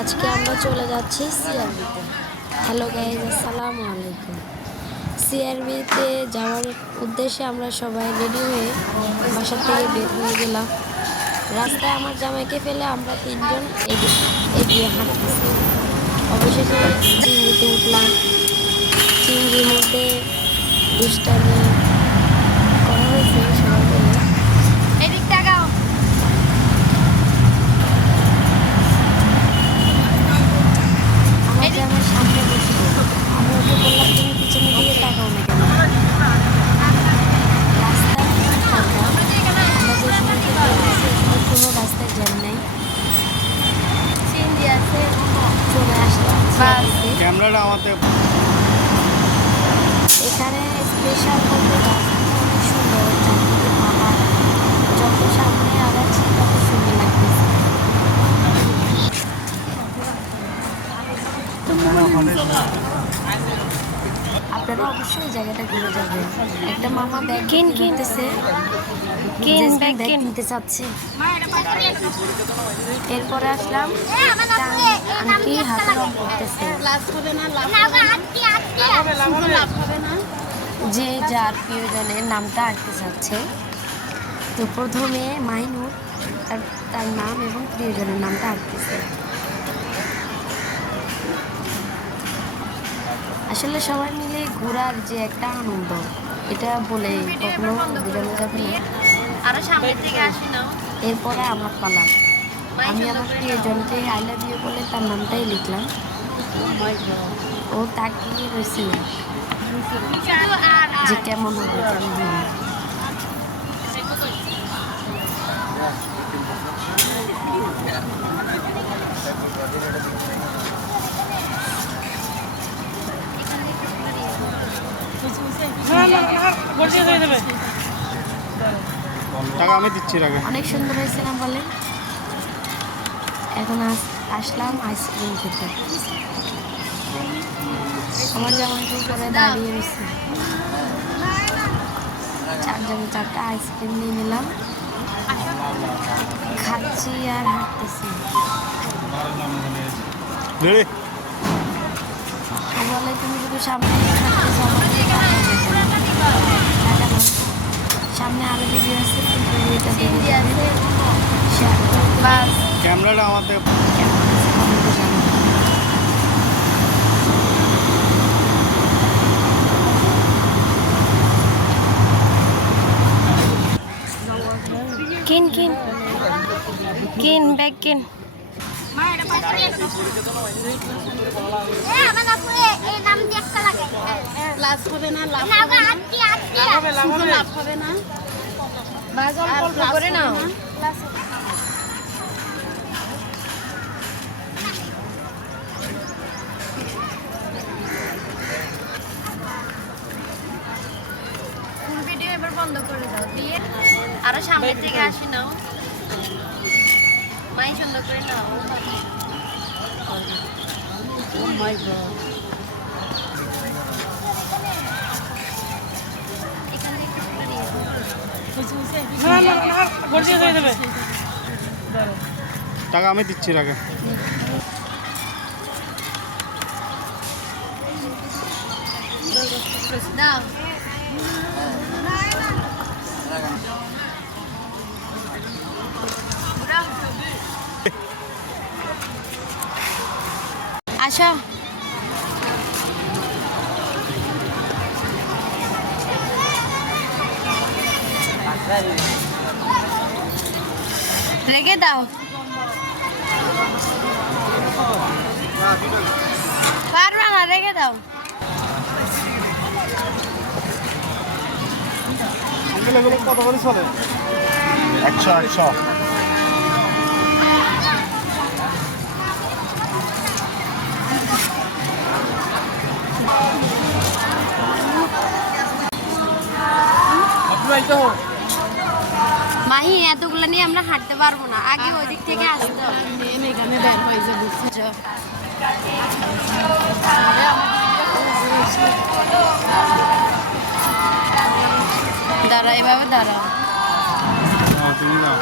আজকে আমরা চলে যাচ্ছি সিআরবিতে। হ্যালো গাইজ, আসসালামু আলাইকুম। সিআরবিতে যাওয়ার উদ্দেশ্যে আমরা সবাই রেডি হয়ে বাসা থেকে বের হয়ে গেলাম। রাস্তায় আমার জামাইকে ফেলে আমরা তিনজন এগিয়ে হাঁটতেছি। অবশেষে চিংড়িতে উঠলাম। চিংড়ির মধ্যে দুষ্টামি করা হয়েছে সবাই মিলে। এদিক তাকাও। আমার সামনে বসলো, আমি ওকে বললাম তুমি পিছনের দিকে তাকাও না কেন। রাস্তায় আমরা যে সময়টা বেরিয়েছি এখানে কোনো রাস্তায় জ্যাম নেই, সিএনজি আছে। চলে আসলাম ক্যামেরাটা আমাতে। এখানে স্পেশাল বলতে রাস্তাটা অনেক সুন্দর, চারদিকে পাহাড়, যত সামনে আগাচ্ছি তত সুন্দর লাগতেছে। আপনারা অবশ্যই এই জায়গাটা ঘুরে যাবেন। একটা মামা ব্যাগ কিনতেছে, ব্যাগ কিনতে চাচ্ছে। এরপরে আসলাম, আন্টি হাতে রং করতেছে। যে যার প্রিয়জনের নামটা আঁকতে চাচ্ছে, তো প্রথমে মাইনুর তার নাম এবং প্রিয়জনের নামটা আঁকতেছে। আসলে সবাই মিলে ঘোরার যে একটা আনন্দ, এটা বলে কখনো বোঝানো যাবে না। আরো সামনের দিকে আসি না। এরপরে আমার পালা, আমি আমার প্রিয়জনকে আই লাভ ইউ বলে তার নামটাই লিখলাম। ও তাকিয়ে রয়েছে যে কেমন হবে কেমন হবে। টাকা আমি দিচ্ছি আগে। অনেক সুন্দর হয়েছে না বলে। এখন আসলাম আইসক্রিম খেতে। আমার জামাইকে করে দাঁড়িয়ে রয়েছে, চারজনে চারটা আইসক্রিম নিয়ে নিলাম, খাচ্ছি আর হাঁটতেছি। বলে তুমি শুধু সামনে হাঁটতেছো, আমাকে সামনে আরো ভিডিও আছে, কিন্তু এটা দেখে আছে ক্যামেরাটা আমাতে। কিন কিন কিন ব্যাগ কিন। করে নাও। ভিডিও এবার বন্ধ করে দাও দিয়ে আরো সামনের দিকে আসি নাও। মাই সুন্দর করে নাও। Oh my God. এখানে একটু টাকা আমি দিচ্ছি আগে। দাও। আসো। রেখে দাও, পারবে না, রেখে দাও। কত করে চলে? 100 মাহি, এতগুলো নিয়ে আমরা হাঁটতে পারবো না, আগে ওই দিক থেকে আসতে হবে। এখানে বের হয়ে যাবে। দাঁড়া, এভাবে দাঁড়া। তুমি না